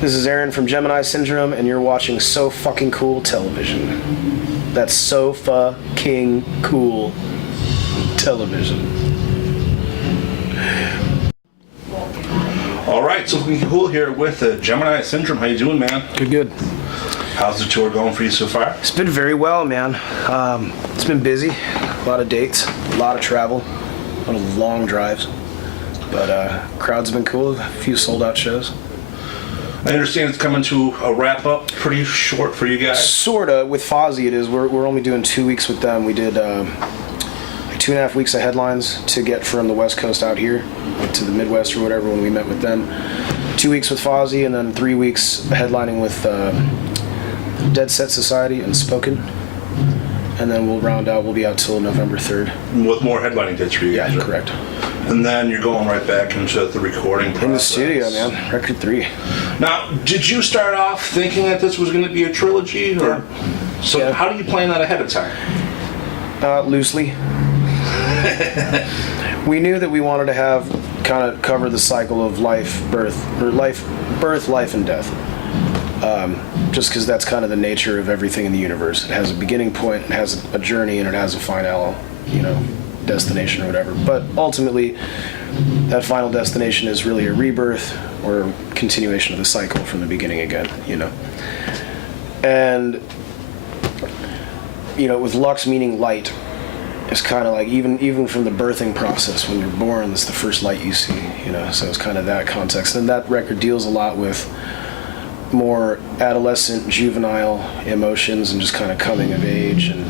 This is Aaron from Gemini Syndrome, and you're watching So Fucking Cool Television. That's So Fucking Cool Television. All right, So Fucking Cool here with Gemini Syndrome. How you doing, man? Good. How's the tour going for you so far? It's been very well, man. It's been busy. A lot of dates, a lot of travel, a lot of long drives. But crowds have been cool. A few sold-out shows. I understand it's coming to a wrap-up pretty short for you guys. Sorta. With Fozzy, it is. We're only doing 2 weeks with them. We did like 2.5 weeks of headlines to get from the West Coast out here to the Midwest or whatever when we met with them. 2 weeks with Fozzy, and then 3 weeks headlining with Dead Set Society and Spoken. And then we'll round out. We'll be out till November 3rd. With more headlining dates for you guys. Yeah, right? correct. And then you're going right back into the recording process. In the studio, man. Record 3. Now, did you start off thinking that this was going to be a trilogy? Or? Yeah. So Yeah. how do you plan that ahead of time? Loosely. We knew that we wanted to have kind of cover the cycle of life, life, and death. Just because that's kind of the nature of everything in the universe. It has a beginning point, it has a journey, and it has a final, destination or whatever. But ultimately, that final destination is really a rebirth or a continuation of the cycle from the beginning again, And, with lux meaning light, it's kind of like even from the birthing process, when you're born, that's the first light you see, so it's kind of that context. And that record deals a lot with more adolescent, juvenile emotions and just kind of coming of age. And,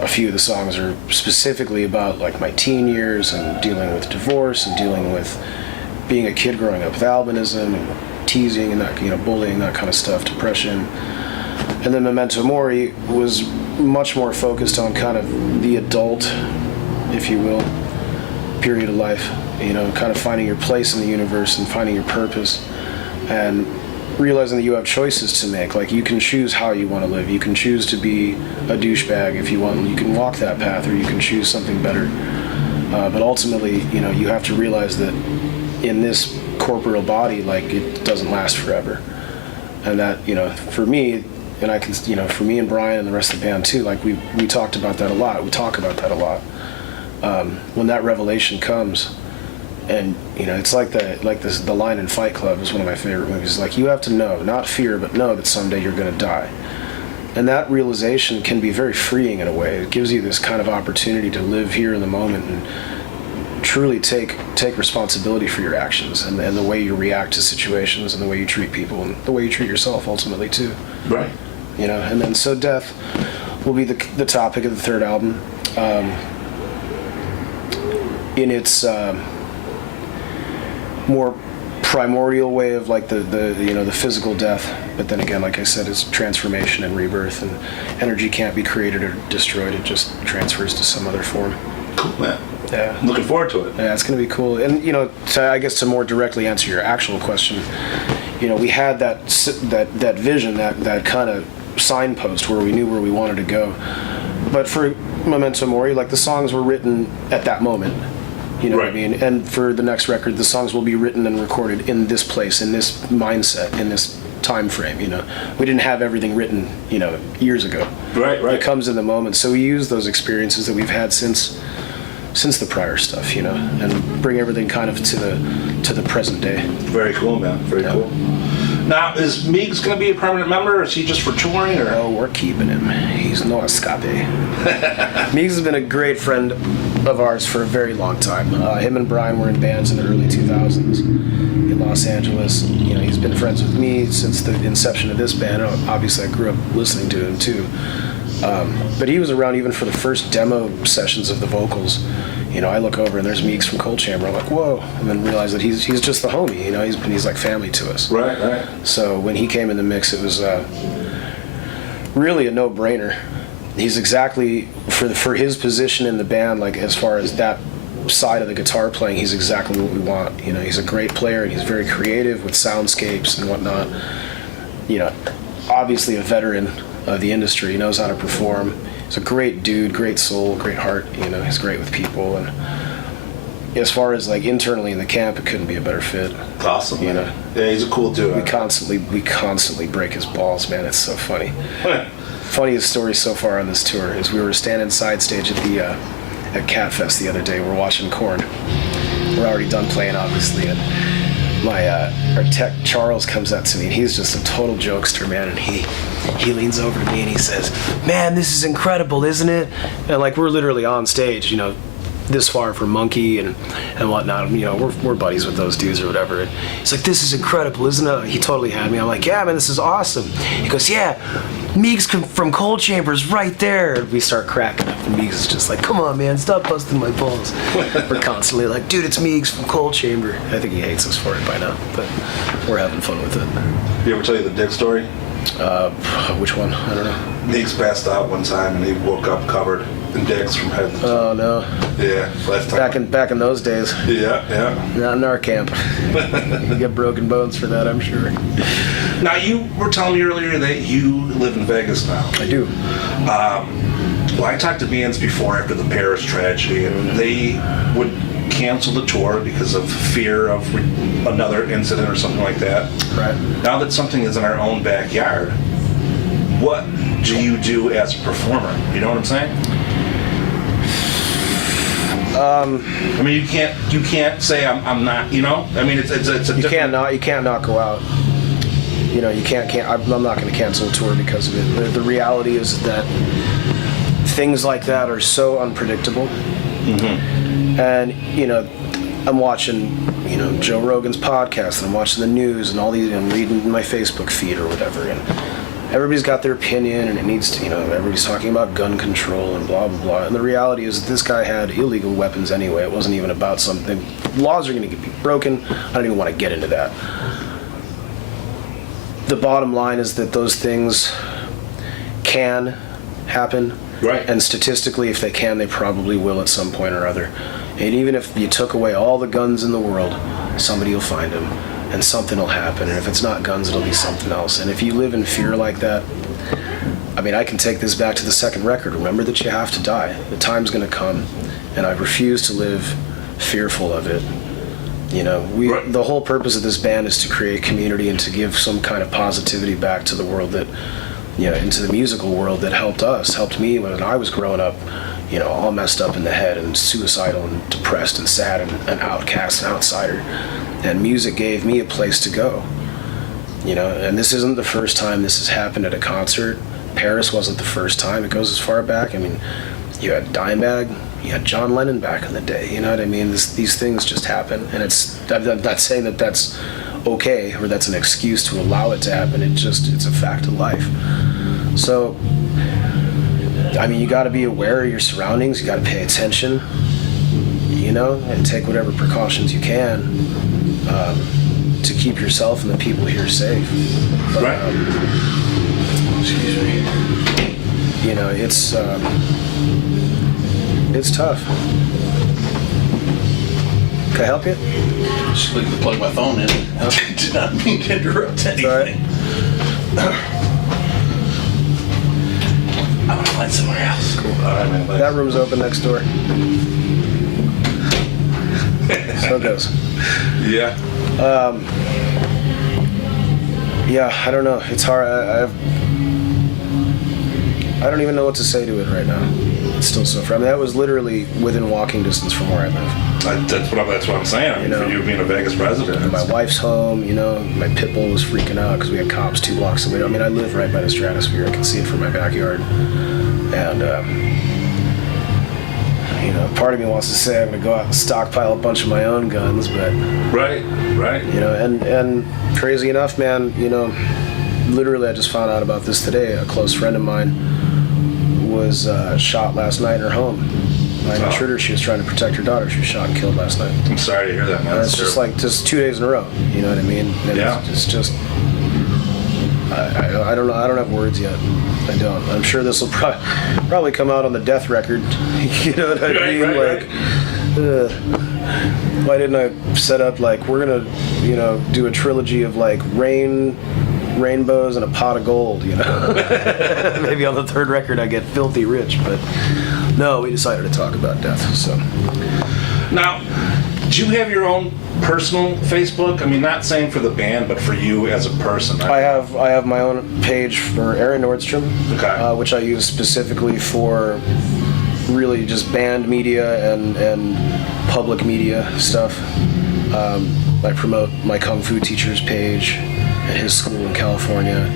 a few of the songs are specifically about like my teen years and dealing with divorce and dealing with being a kid growing up with albinism and teasing and that, bullying, that kind of stuff, depression. And then Memento Mori was much more focused on kind of the adult, if you will, period of life, kind of finding your place in the universe and finding your purpose and realizing that you have choices to make. Like, you can choose how you want to live. You can choose to be a douchebag if you want. You can walk that path, or you can choose something better. But ultimately, you have to realize that in this corporeal body, like, it doesn't last forever. And that, for me, and I can, for me and Brian and the rest of the band too, like, we talked about that a lot. We talk about that a lot. When that revelation comes, and it's like the line in Fight Club is one of my favorite movies. Like, you have to know, not fear, but know that someday you're going to die. And that realization can be very freeing in a way. It gives you this kind of opportunity to live here in the moment and truly take responsibility for your actions and the way you react to situations and the way you treat people and the way you treat yourself ultimately too. Right. And then So Death will be the topic of the third album. In its more primordial way of like the physical death, but then again, like I said, it's transformation and rebirth, and energy can't be created or destroyed. It just transfers to some other form. Cool, man. Yeah. Looking forward to it. Yeah, it's going to be cool. And I guess to more directly answer your actual question, we had that vision, that kind of signpost where we knew where we wanted to go. But for Memento Mori, like, the songs were written at that moment. You know right. what I mean? And for the next record, the songs will be written and recorded in this place, in this mindset, in this time frame. We didn't have everything written, years ago. Right. It comes in the moment. So we use those experiences that we've had since the prior stuff, and bring everything kind of to the present day. Very cool, man. Very cool. Now, is Meeks going to be a permanent member, or is he just for touring? Or? Oh, we're keeping him. He's no escape. Meeks has been a great friend of ours for a very long time. Him and Brian were in bands in the early 2000s in Los Angeles. He's been friends with me since the inception of this band. Obviously, I grew up listening to him too. But he was around even for the first demo sessions of the vocals. I look over and there's Meeks from Cold Chamber. I'm like, whoa, and then realize that he's just the homie. He's like family to us. Right. So when he came in the mix, it was really a no-brainer. He's exactly for his position in the band, like, as far as that side of the guitar playing, he's exactly what we want. He's a great player and he's very creative with soundscapes and whatnot. Obviously a veteran of the industry. He knows how to perform. He's a great dude, great soul, great heart. He's great with people, and as far as like internally in the camp, it couldn't be a better fit. Awesome, You man. know. Yeah, he's a cool dude. We constantly break his balls, man. It's so funny. Funniest story so far on this tour is we were standing side stage at the at Catfest the other day. We're watching Korn. We're already done playing, obviously, and my our tech Charles comes up to me, and he's just a total jokester, man. And he leans over to me and he says, "Man, this is incredible, isn't it?" And like we're literally on stage, you know, this far from Monkey and whatnot. You know, we're buddies with those dudes or whatever. And he's like, "This is incredible, isn't it?" He totally had me. I'm like, "Yeah, man, this is awesome." He goes, "Yeah, Meeks from Cold Chamber's right there." And we start cracking up, and Meeks is just like, "Come on, man, stop busting my balls." We're constantly like, "Dude, it's Meeks from Cold Chamber." I think he hates us for it by now, but we're having fun with it. You ever tell you the dick story? Which one? I don't know. Meeks passed out one time and he woke up covered in dicks from head to toe. Oh no. Yeah, last time. Back in those days. Yeah. Not in our camp. You get broken bones for that, I'm sure. Now, you were telling me earlier that you live in Vegas now. I do. Well, I talked to bands before after the Paris tragedy, and they would cancel the tour because of fear of another incident or something like that. Right. Now that something is in our own backyard, what do you do as a performer? You know what I'm saying? I mean, you can't say I'm not. You know, I mean, it's a You can't not go out. You know, you can't. I'm not going to cancel a tour because of it. The reality is that things like that are so unpredictable. Mm-hmm. And you know, I'm watching Joe Rogan's podcast, and I'm watching the news and all these, and reading my Facebook feed or whatever, and everybody's got their opinion, and it needs to, everybody's talking about gun control and blah blah blah. And the reality is that this guy had illegal weapons anyway. It wasn't even about something. Laws are going to be broken. I don't even want to get into that. The bottom line is that those things can happen. Right. And statistically, if they can, they probably will at some point or other. And even if you took away all the guns in the world, somebody will find them, and something will happen. And if it's not guns, it'll be something else. And if you live in fear like that, I mean, I can take this back to the second record. Remember that you have to die. The time's going to come, and I refuse to live fearful of it. Right. The whole purpose of this band is to create community and to give some kind of positivity back to the world that, into the musical world that helped me when I was growing up, all messed up in the head and suicidal and depressed and sad and an outcast and outsider. And music gave me a place to go. And this isn't the first time this has happened at a concert. Paris wasn't the first time. It goes as far back. I mean, you had Dimebag, you had John Lennon back in the day. You know what I mean? These things just happen, and I'm not saying that that's okay or that's an excuse to allow it to happen. It's a fact of life. So, I mean, you got to be aware of your surroundings. You got to pay attention, and take whatever precautions you can to keep yourself and the people here safe. But, right. Excuse me. It's tough. Can I help you? Just looking to plug my phone in. Did not mean to interrupt anything. Sorry. I'm gonna find somewhere else. Cool. All right, man. That room's open next door. So it goes. Yeah. Yeah, I don't know. It's hard. I don't even know what to say to it right now. It's still so far. I mean, that was literally within walking distance from where I live. That's what I'm saying. I mean, for you being a Vegas resident. And my wife's home, my pit bull was freaking out because we had cops 2 blocks away. I mean, I live right by the stratosphere. I can see it from my backyard. And, part of me wants to say I'm going to go out and stockpile a bunch of my own guns, but... Right. And crazy enough, man, literally I just found out about this today. A close friend of mine was shot last night in her home by an intruder. She was trying to protect her daughter. She was shot and killed last night. I'm sorry to hear that, man. It's just 2 days in a row. You know what I mean? And Yeah. It's just I don't know. I don't have words yet. I don't. I'm sure this will probably come out on the death record. You know what I mean? Right. Why didn't I set up we're gonna do a trilogy of rainbows and a pot of gold, Maybe on the third record I get filthy rich, but no, we decided to talk about death. So Now, Do you have your own personal Facebook? I mean, not saying for the band, but for you as a person. I have my own page for Aaron Nordstrom, Okay. which I use specifically for really just band media and public media stuff. I promote my Kung Fu teacher's page at his school in California.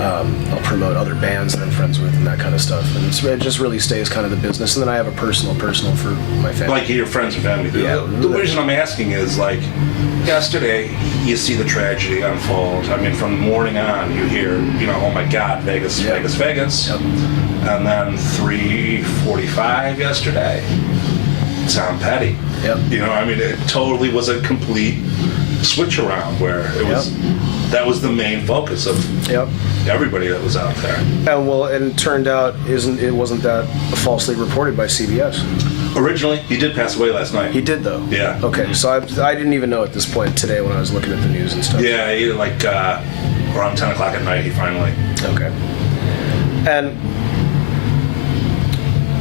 I'll promote other bands that I'm friends with and that kind of stuff. And it just really stays kind of the business. And then I have a personal for my family. Like your friends and family. Yeah. The reason I'm asking is, like, yesterday you see the tragedy unfold. I mean, from morning on you hear, oh my God, Vegas, Yeah. Vegas, Vegas. Yep. And then 3:45 yesterday, Tom Petty. Yep. I mean, it totally was a complete switch around where it was. Yep. That was the main focus of Yep. everybody that was out there. And it turned out it wasn't that falsely reported by CBS. Originally, he did pass away last night. He did though. Yeah. Okay, so I didn't even know at this point today when I was looking at the news and stuff. Yeah, he, like around 10 o'clock at night, he finally. Okay. And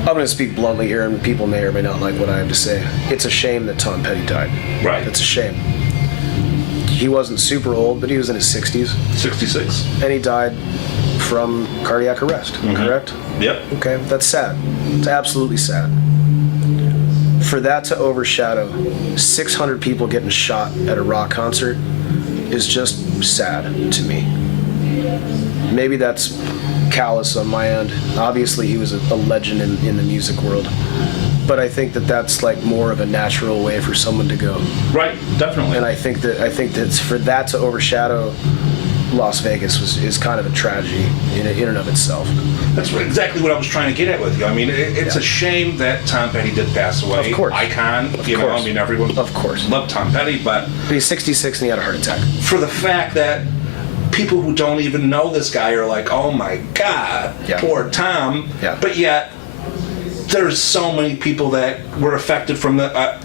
I'm going to speak bluntly here, and people may or may not like what I have to say. It's a shame that Tom Petty died. Right. It's a shame. He wasn't super old, but he was in his 60s, 66. and he died from cardiac arrest, correct? Yep. Okay, that's sad. It's absolutely sad. For that to overshadow 600 people getting shot at a rock concert is just sad to me. Maybe that's callous on my end. Obviously, he was a legend in the music world. But I think that that's like more of a natural way for someone to go. Right, definitely. And I think that for that to overshadow Las Vegas is kind of a tragedy in and of itself. That's exactly what I was trying to get at with you. I mean, it's a shame that Tom Petty did pass away. Of course. Icon, Of I course. mean, everyone Of course. loved Tom Petty, but He's 66 and he had a heart attack. for the fact that people who don't even know this guy are like, oh my God, Yeah. poor Tom. Yeah. But yet, there's so many people that were affected from a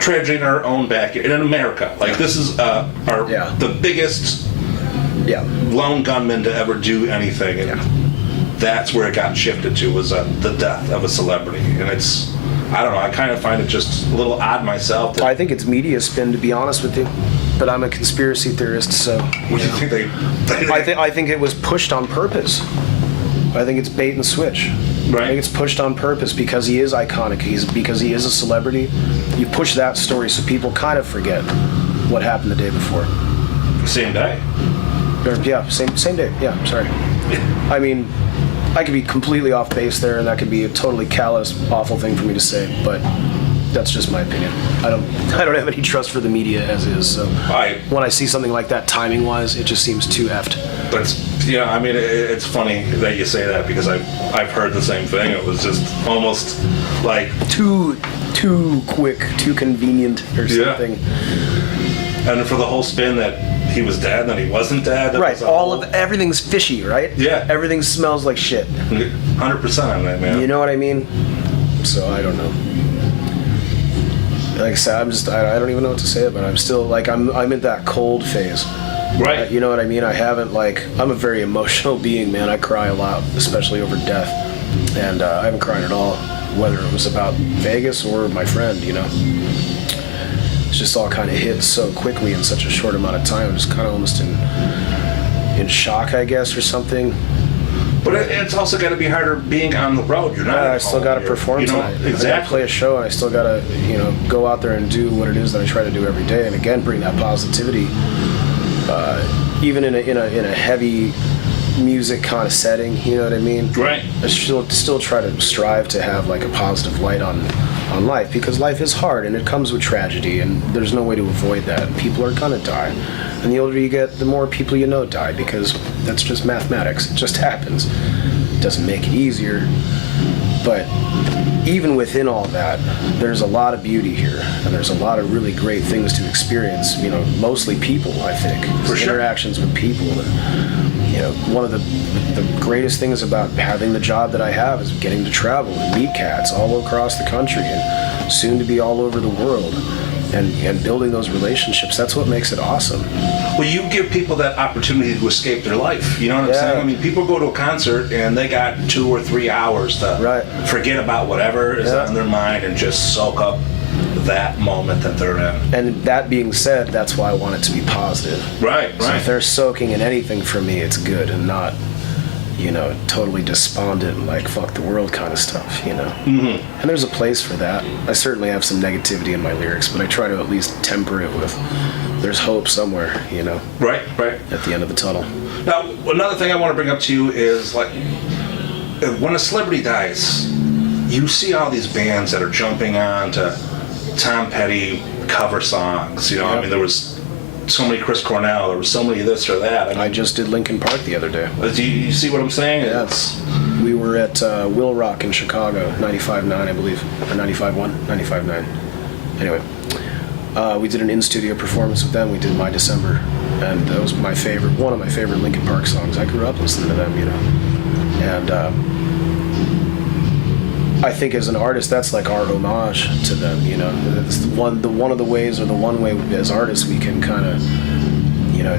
tragedy in our own backyard, in America. Like, this is the biggest Yeah. lone gunman to ever do anything, and that's where it got shifted to, was the death of a celebrity. And it's, I don't know, I kind of find it just a little odd myself. That, I think it's media spin, to be honest with you. But I'm a conspiracy theorist, so. what do you think they I think it was pushed on purpose. I think it's bait and switch. Right. I think it's pushed on purpose because he is iconic. Because he is a celebrity. You push that story so people kind of forget what happened the day before. Same day. Or, yeah, same day. Yeah, sorry. I mean, I could be completely off base there, and that could be a totally callous, awful thing for me to say, but that's just my opinion. I don't have any trust for the media as is. So when I see something like that, timing-wise, it just seems too effed. But it's, I mean, it's funny that you say that, because I've heard the same thing. It was just almost like Too quick, too convenient, or something. And for the whole spin that he was dead, and then he wasn't dead. That Right. was Everything's fishy, right? Yeah. Everything smells like shit. 100% on that, man. You know what I mean? So I don't know. Like I said, I don't even know what to say about it. I'm still like I'm in that cold phase. Right. You know what I mean? I'm a very emotional being, man. I cry a lot, especially over death, and I haven't cried at all, whether it was about Vegas or my friend. It's just all kind of hit so quickly in such a short amount of time. I'm just kind of almost in shock, I guess, or something. But it's also got to be harder being on the road. You're not. I still got to perform tonight. I got to Exactly. play a show, and I still got to, go out there and do what it is that I try to do every day, and again, bring that positivity. Even in a heavy music kind of setting, you know what I mean? Right. I still try to strive to have like a positive light on life, because life is hard and it comes with tragedy, and there's no way to avoid that. People are gonna die, and the older you get, the more people you know die, because that's just mathematics. It just happens. It doesn't make it easier, but even within all that, there's a lot of beauty here, and there's a lot of really great things to experience. Mostly people, I think. For sure. Interactions with people. One of the greatest things about having the job that I have is getting to travel and meet cats all across the country, and soon to be all over the world, and building those relationships. That's what makes it awesome. Well, you give people that opportunity to escape their life. You know what I'm saying? I mean, people go to a concert and they got 2 or 3 hours to forget about whatever is on their mind and just soak up that moment that they're in. And that being said, that's why I want it to be positive. Right, So right. if they're soaking in anything from me, it's good and not, totally despondent and like fuck the world kind of stuff, Mm-hmm. And there's a place for that. I certainly have some negativity in my lyrics, but I try to at least temper it with there's hope somewhere, Right, right. at the end of the tunnel. Now, another thing I want to bring up to you is, like, when a celebrity dies, you see all these bands that are jumping on to Tom Petty cover songs. I mean, there was so many Chris Cornell, there was so many this or that. I mean, I just did Linkin Park the other day. do you see what I'm saying? Yes. We were at Will Rock in Chicago, 95.9, I believe, or 95.1, 95.9. Anyway, we did an in-studio performance with them. We did My December, and that was one of my favorite Linkin Park songs. I grew up listening to them, and I think as an artist, that's like our homage to them, It's one of the ways, or the one way as artists we can kind of,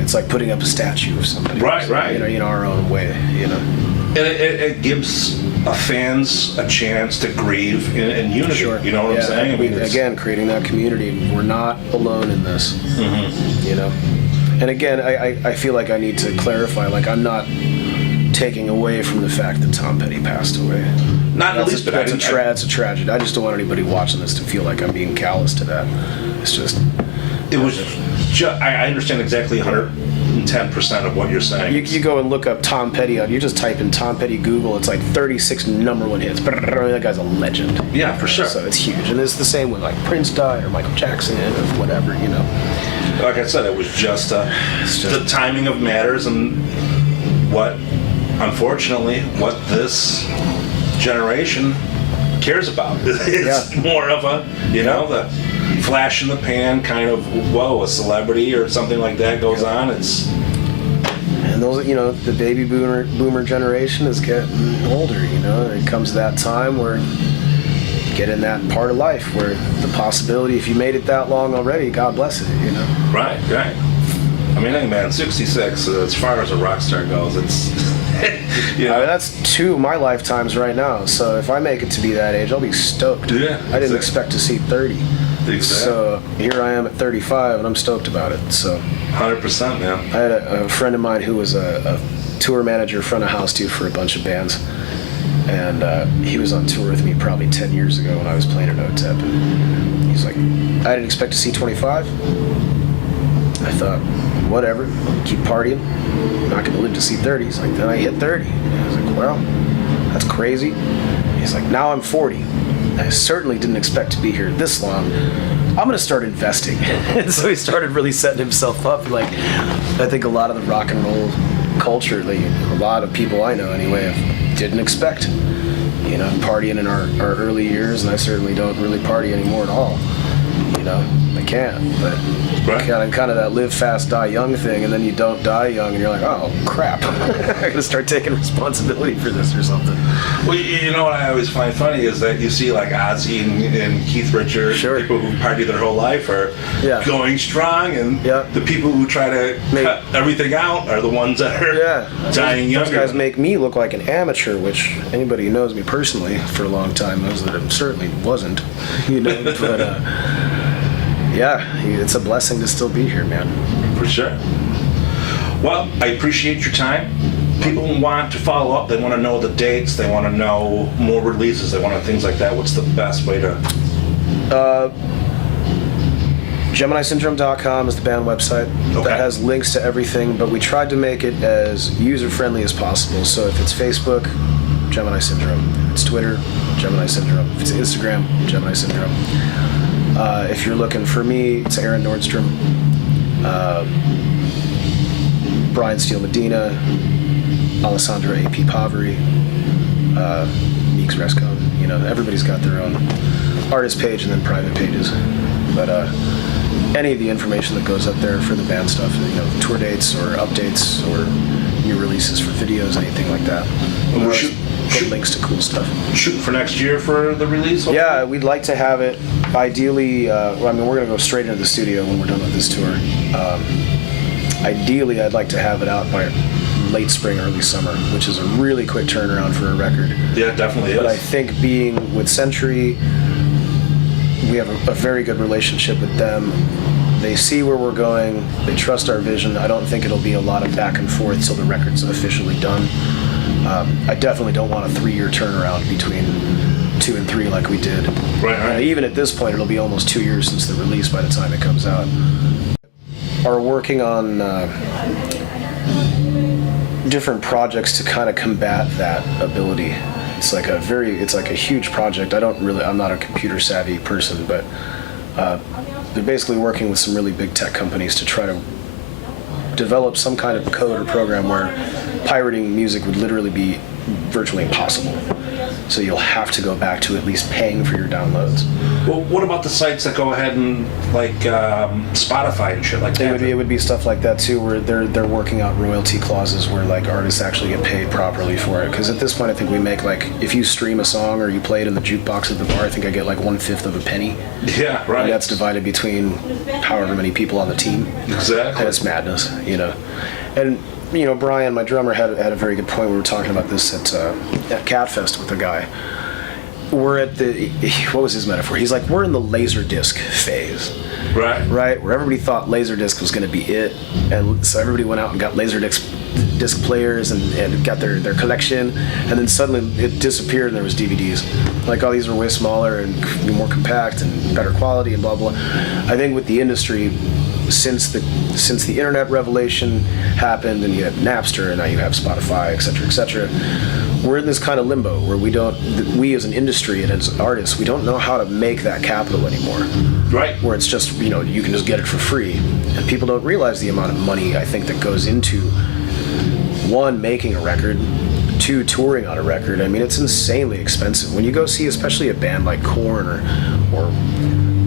it's like putting up a statue of somebody. Right, right. In our own way, And it gives fans a chance to grieve in unity. Sure. You know what I'm saying? I mean, again, creating that community. We're not alone in this. Mm-hmm. And again, I feel like I need to clarify. Like, I'm not taking away from the fact that Tom Petty passed away. not in the least, but it's a tragedy. I just don't want anybody watching this to feel like I'm being callous to that. It's just. it was. I understand exactly 110% of what you're saying. You go and look up Tom Petty. You just type in Tom Petty Google. It's like 36 #1 hits. That guy's a legend. Yeah, for sure. So it's huge, and it's the same with like Prince died or Michael Jackson or whatever. Like I said, it was just the timing of matters, and unfortunately, what this generation cares about. It's more of a, the flash in the pan kind of, whoa, a celebrity or something like that goes on. It's. And those, the baby boomer generation is getting older. It comes to that time where you get in that part of life where the possibility, if you made it that long already, God bless it. Right, right. I mean, hey, man, 66. As far as a rock star goes, it's. I mean, that's 2 of my lifetimes right now. So if I make it to be that age, I'll be stoked. Yeah, I didn't expect to see 30. Exactly. So here I am at 35, and I'm stoked about it. So 100%, man. I had a friend of mine who was a tour manager, front of house dude for a bunch of bands, and he was on tour with me probably 10 years ago when I was playing at OTEP, and he's like, I didn't expect to see 25. I thought, whatever, keep partying. I'm not gonna live to see 30. He's like, then I hit 30. And I was like, well, that's crazy. He's like, now I'm 40. I certainly didn't expect to be here this long. I'm gonna start investing. And so he started really setting himself up. Like, I think a lot of the rock and roll culture, like, a lot of people I know anyway, didn't expect. Partying in our early years, and I certainly don't really party anymore at all. I can't, but kind of that live fast, die young thing, and then you don't die young, and you're like, oh crap, I'm gonna start taking responsibility for this or something. Well, what I always find funny is that you see like Ozzy and Keith Richards, Sure. people who party their whole life are going strong, and the people who try to cut everything out are the ones that are dying younger. Those guys make me look like an amateur, which anybody who knows me personally for a long time knows that I certainly wasn't. But it's a blessing to still be here, man. For sure. Well, I appreciate your time. People want to follow up. They want to know the dates. They want to know more releases. They want to things like that. What's the best way to? GeminiSyndrome.com is the band website. Okay. That has links to everything, but we tried to make it as user-friendly as possible. So if it's Facebook, Gemini Syndrome. If it's Twitter, Gemini Syndrome. If it's Instagram, Gemini Syndrome. If you're looking for me, it's Aaron Nordstrom, Brian Steele Medina, Alessandra A.P. Pavery, Meeks Rescon. Everybody's got their own artist page and then private pages. But any of the information that goes up there for the band stuff, tour dates or updates or new releases for videos, anything like that. We'll put links to cool stuff. Shooting for next year for the release? Hopefully? Yeah, we'd like to have it ideally, we're going to go straight into the studio when we're done with this tour. Ideally, I'd like to have it out by late spring, early summer, which is a really quick turnaround for a record. Yeah, it definitely is. But I think being with Century, we have a very good relationship with them. They see where we're going. They trust our vision. I don't think it'll be a lot of back and forth till the record's officially done. I definitely don't want a 3-year turnaround between 2 and 3 like we did. Right. Even at this point, it'll be almost 2 years since the release by the time it comes out. Are working on different projects to kind of combat that ability. It's like a huge project. I'm not a computer savvy person, but they're basically working with some really big tech companies to try to develop some kind of code or program where pirating music would literally be virtually impossible. So you'll have to go back to at least paying for your downloads. Well, what about the sites that go ahead and like Spotify and shit like that? It would be stuff like that too, where they're working out royalty clauses where like artists actually get paid properly for it. Because at this point, I think we make like, if you stream a song or you play it in the jukebox at the bar, I think I get like 1/5 of a penny. Yeah, right. And that's divided between however many people on the team. Exactly. And it's madness, you know. And you know, Brian, my drummer, had a very good point. We were talking about this at Catfest with a guy. We're at what was his metaphor? He's like, we're in the Laserdisc phase. Right? Where everybody thought Laserdisc was going to be it. And so everybody went out and got Laserdisc players and got their collection. And then suddenly it disappeared and there was DVDs. Like, oh, these are way smaller and more compact and better quality and blah, blah. I think with the industry, since the internet revelation happened and you had Napster and now you have Spotify, et cetera, we're in this kind of limbo where we as an industry and as artists, we don't know how to make that capital anymore. Right. Where it's just, you know, you can just get it for free. And people don't realize the amount of money, I think, that goes into, 1, making a record, 2, touring on a record. I mean, it's insanely expensive. When you go see especially a band like Korn or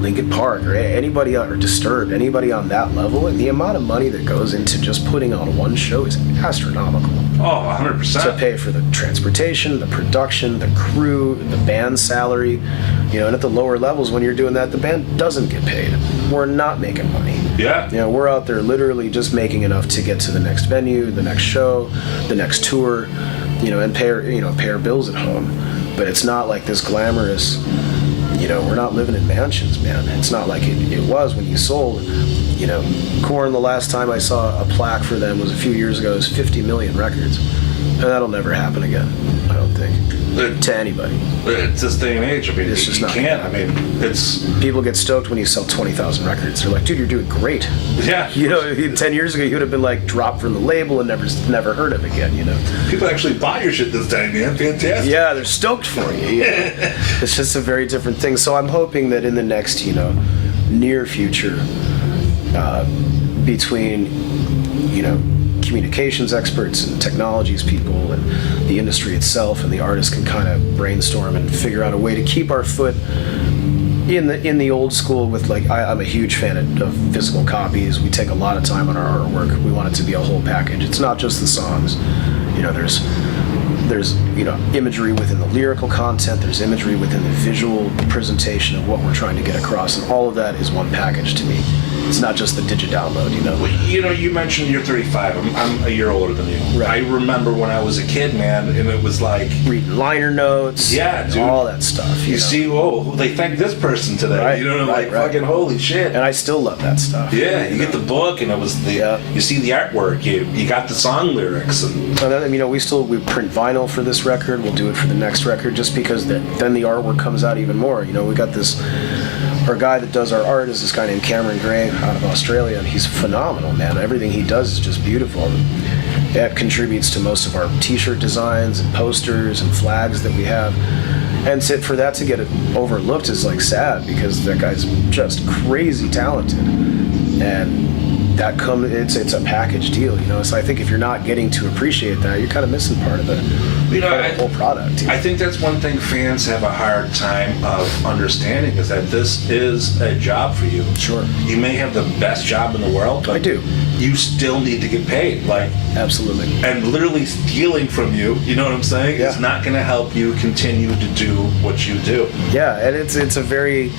Linkin Park or anybody, or Disturbed, anybody on that level, and the amount of money that goes into just putting on one show is astronomical. Oh, 100%. To pay for the transportation, the production, the crew, the band salary, you know, and at the lower levels when you're doing that, the band doesn't get paid. We're not making money. Yeah. You know, we're out there literally just making enough to get to the next venue, the next show, the next tour, you know, and pay our bills at home. But it's not like this glamorous, you know, we're not living in mansions, man. It's not like it was when you sold, you know, Korn, the last time I saw a plaque for them was a few years ago. It was 50 million records. And that'll never happen again, I don't think, to anybody. It's this day and age. I mean, It's just you not can't. gonna I mean, it's... People get stoked when you sell 20,000 records. They're like, dude, you're doing great. Yeah. You know, 10 years ago, you would have been like dropped from the label and never heard of again, you know. People actually buy your shit this time, man. Fantastic. Yeah, they're stoked for you. You know? It's just a very different thing. So I'm hoping that in the next, you know, near future, between, you know, communications experts and technologies people and the industry itself and the artists can kind of brainstorm and figure out a way to keep our foot in the old school with, like, I'm a huge fan of physical copies. We take a lot of time on our artwork. We want it to be a whole package. It's not just the songs. You know, there's you know, imagery within the lyrical content, there's imagery within the visual presentation of what we're trying to get across, and all of that is one package to me. It's not just the download, you know. Well, you know, you mentioned you're 35. I'm a year older than you. Right. I remember when I was a kid, man, and it was like... Reading liner notes, yeah, dude. All that stuff. You know? see, oh, they thanked this person today. Right, you know, right, like, right. fucking holy shit. And I still love that stuff. Yeah, you get the book, and it was the... Yeah. You see the artwork, you got the song lyrics, and... And then, you know, we print vinyl for this record. We'll do it for the next record, just because then the artwork comes out even more. You know, we got this. Our guy that does our art is this guy named Cameron Gray out of Australia, and he's phenomenal, man. Everything he does is just beautiful. And that contributes to most of our T-shirt designs and posters and flags that we have. And for that to get overlooked is like sad, because that guy's just crazy talented, and it's a package deal, you know. So I think if you're not getting to appreciate that, you're kind of missing part of the whole product. I think that's one thing fans have a hard time of understanding, is that this is a job for you. Sure. You may have the best job in the world, but I do. You still need to get paid. Like, absolutely. And literally stealing from you, you know what I'm saying, Yeah. is not going to help you continue to do what you do. Yeah, and it's a very...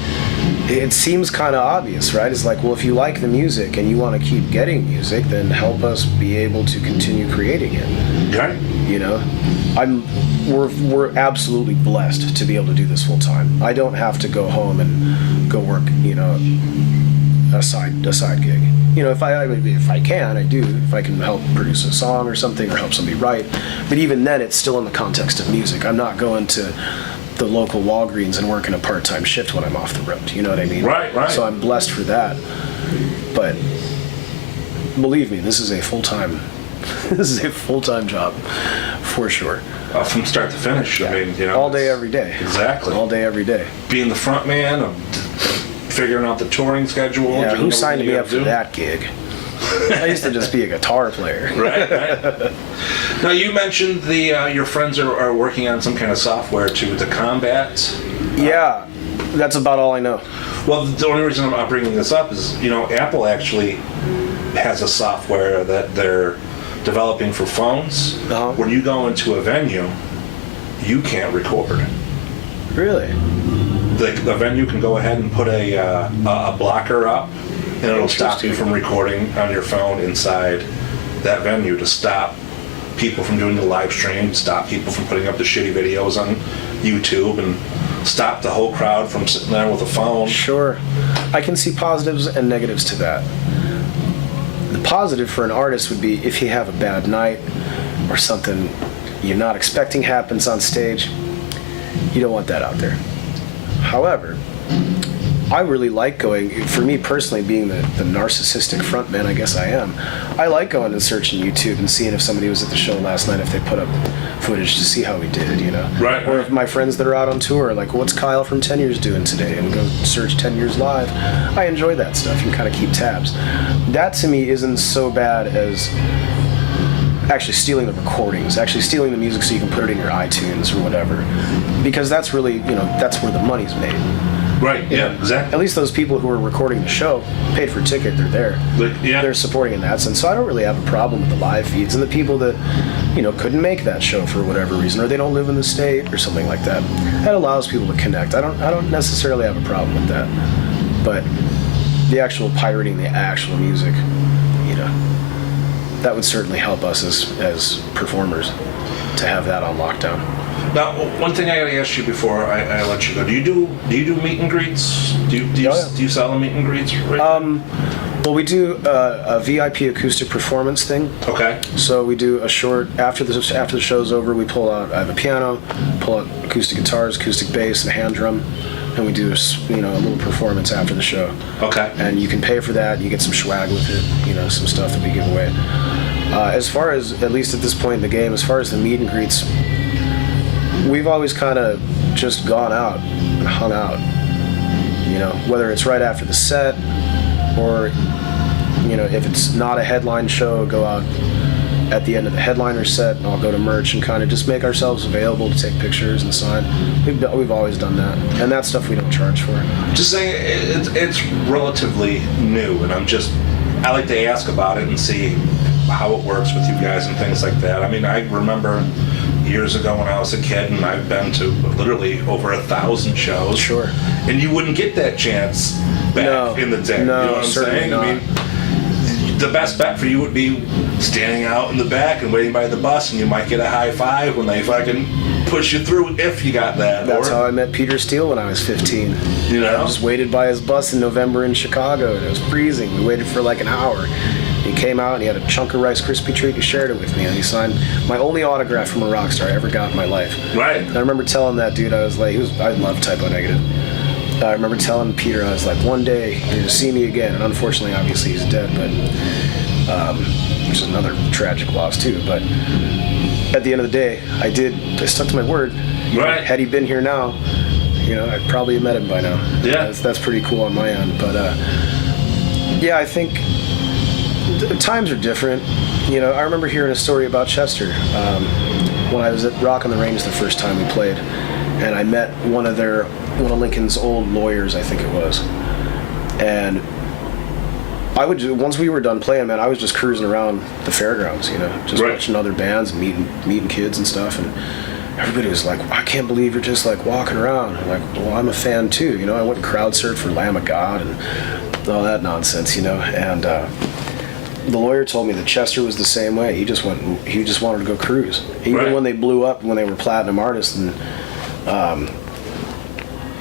It seems kind of obvious, right? It's like, well, if you like the music and you want to keep getting music, then help us be able to continue creating it. Okay. You know, we're absolutely blessed to be able to do this full time. I don't have to go home and go work, a side gig. If I can, I do. If I can help produce a song or something, or help somebody write. But even then, it's still in the context of music. I'm not going to the local Walgreens and working a part-time shift when I'm off the road. You know what I mean? Right. So I'm blessed for that. But believe me, this is a full-time job, for sure. From start to finish. Yeah. I mean, all day, every day. Exactly. All day, every day. Being the front man, of figuring out the touring schedule. Yeah, doing who signed everything me you up for gotta do. that gig? I used to just be a guitar player. Right. Now you mentioned your friends are working on some kind of software to combat. Yeah, that's about all I know. Well, the only reason I'm bringing this up is Apple actually has a software that they're developing for phones. Uh-huh. When you go into a venue, you can't record. Really? The venue can go ahead and put a blocker up, and it'll stop you from recording on your phone inside that venue to stop people from doing the live stream, stop people from putting up the shitty videos on YouTube, and stop the whole crowd from sitting there with a phone. Sure. I can see positives and negatives to that. The positive for an artist would be if you have a bad night or something you're not expecting happens on stage, you don't want that out there. However, I really like going, for me personally, being the narcissistic frontman I guess I am, I like going and searching YouTube and seeing if somebody was at the show last night, if they put up footage to see how we did, Right. Or if my friends that are out on tour, like, what's Kyle from 10 Years doing today? And go search 10 Years Live. I enjoy that stuff. You can kind of keep tabs. That to me isn't so bad as actually stealing the recordings, actually stealing the music so you can put it in your iTunes or whatever. Because that's really, that's where the money's made. Right, yeah, exactly. At least those people who are recording the show paid for a ticket, they're there. Yeah. They're supporting in that sense. So I don't really have a problem with the live feeds and the people that, couldn't make that show for whatever reason, or they don't live in the state or something like that. That allows people to connect. I don't necessarily have a problem with that. But the actual pirating the actual music, that would certainly help us as performers to have that on lockdown. Now, one thing I gotta ask you before I let you go: do you do meet and greets? Do you sell a meet and greets? Right? Well, we do a VIP acoustic performance thing. Okay. So we do a short after the show's over. We pull out. I have a piano, pull out acoustic guitars, acoustic bass, and a hand drum, and we do a little performance after the show. Okay. And you can pay for that. And you get some swag with it. Some stuff that we give away. As far as, at least at this point in the game, as far as the meet and greets, we've always kind of just gone out and hung out. Whether it's right after the set, or if it's not a headline show, go out at the end of the headliner set, and I'll go to merch and kind of just make ourselves available to take pictures and sign. We've always done that, and that stuff we don't charge for. Just saying, it's relatively new, and I like to ask about it and see how it works with you guys and things like that. I mean, I remember years ago when I was a kid, and I've been to literally over 1,000 shows. Sure. And you wouldn't get that chance back in the day. No, you know what I'm saying? not. I mean, the best bet for you would be standing out in the back and waiting by the bus, and you might get a high five when they fucking push you through if you got that. That's how I met Peter Steele when I was 15. You know? I just waited by his bus in November in Chicago, and it was freezing. We waited for like an hour. He came out and he had a chunk of Rice Krispie treat. He shared it with me, and he signed my only autograph from a rock star I ever got in my life. Right. And I remember telling that dude, I was like, I love Typo Negative. I remember telling Peter, I was like, one day you're gonna see me again. And unfortunately, obviously, he's dead, but which is another tragic loss too. But at the end of the day, I stuck to my word. Right. Had he been here now, I'd probably have met him by now. Yeah. That's pretty cool on my end. But yeah, I think times are different. I remember hearing a story about Chester when I was at Rock on the Range the first time we played, and I met one of Lincoln's old lawyers, I think it was, and once we were done playing, man, I was just cruising around the fairgrounds, just Right. watching other bands and meeting kids and stuff, and everybody was like, I can't believe you're just like walking around. I'm like, well, I'm a fan too, I went and crowd surfed for Lamb of God and all that nonsense, and the lawyer told me that Chester was the same way. He just wanted to go cruise. Even Right. when they blew up, when they were platinum artists, and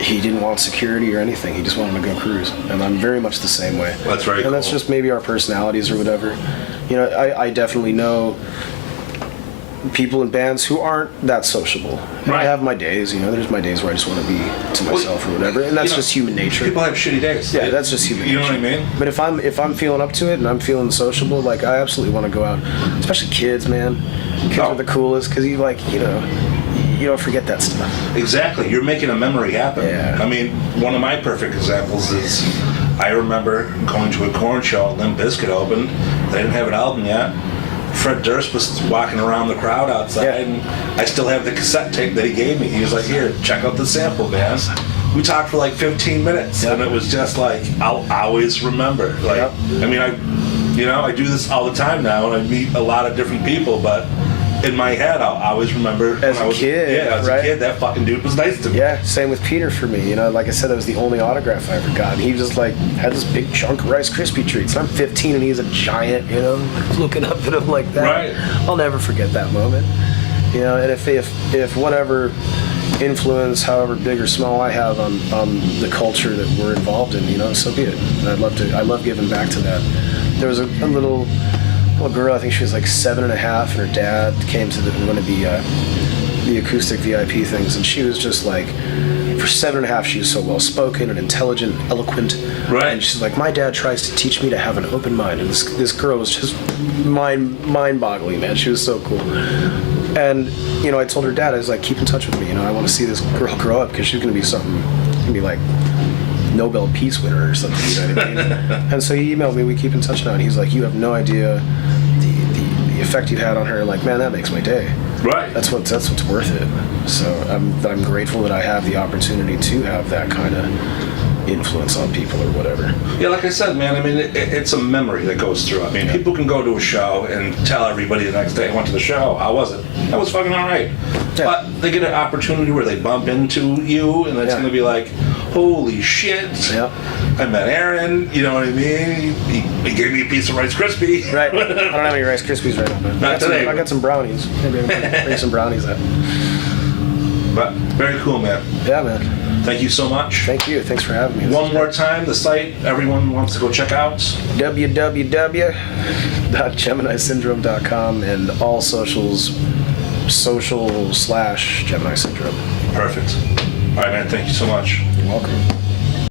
he didn't want security or anything. He just wanted to go cruise. And I'm very much the same way. That's very And that's cool. just maybe our personalities or whatever. You know, I definitely know people in bands who aren't that sociable. And I Right. have my days, you know, there's my days where I just want to be to myself or whatever. And that's You know, just human nature. People have shitty days. Yeah, that's just human You know nature. what I mean? But if I'm feeling up to it and I'm feeling sociable, like I absolutely want to go out. Especially kids, man. Kids Oh. are the coolest because you you don't forget that stuff. Exactly. You're making a memory happen. Yeah. I mean, one of my perfect examples is I remember going to a Korn show, Limp Bizkit opened. They didn't have an album yet. Fred Durst was walking around the crowd outside, Yeah. and I still have the cassette tape that he gave me. He was like, "Here, check out the sample, man." We talked for like 15 minutes, Yep. and it was just like, I'll always remember. Like, Yep. I mean, I do this all the time now, and I meet a lot of different people, but in my head, I'll always remember As when a I was kid, yeah, as right? a kid, that fucking dude was nice to me. Yeah, same with Peter for me. You know, like I said, that was the only autograph I ever got. And he just like had this big chunk of Rice Krispie treats. And I'm 15 and he's a giant, you know, looking up at him like that. Right. I'll never forget that moment. You know, and if whatever influence, however big or small, I have on the culture that we're involved in, you know, so be it. And I love giving back to that. There was a little girl, I think she was like 7.5, and her dad came to one of the acoustic VIP things, and she was just like, for 7.5, she was so well spoken and intelligent, eloquent. Right. And she's like, my dad tries to teach me to have an open mind, and this girl was just mind-boggling, man. She was so cool. And you know, I told her dad, I was like, keep in touch with me. You know, I want to see this girl grow up because she's gonna be something. Gonna be like Nobel Peace winner or something. You know what I mean? And so he emailed me. We keep in touch now, and he's like, you have no idea the effect you've had on her. Like, man, that makes my day. Right. That's what's worth it. So I'm grateful that I have the opportunity to have that kind of influence on people or whatever. Yeah, like I said, man, I mean, it's a memory that goes through. I mean, people can go to a show and tell everybody the next day, I went to the show, how was it? That was fucking all right. Yeah. But they get an opportunity where they bump into you, and it's Yeah. going to be like, holy shit, Yeah. I met Aaron, you know what I mean? He gave me a piece of Rice Krispie. Right. I don't have any Rice Krispies right now, man. Not today. I got some brownies. Maybe I can bring some brownies up. But very cool, man. Yeah, man. Thank you so much. Thank you. Thanks for having me. One more time, the site everyone wants to go check out. www.geminisyndrome.com and all socials, social/Gemini Syndrome. Perfect. All right, man, thank you so much. You're welcome.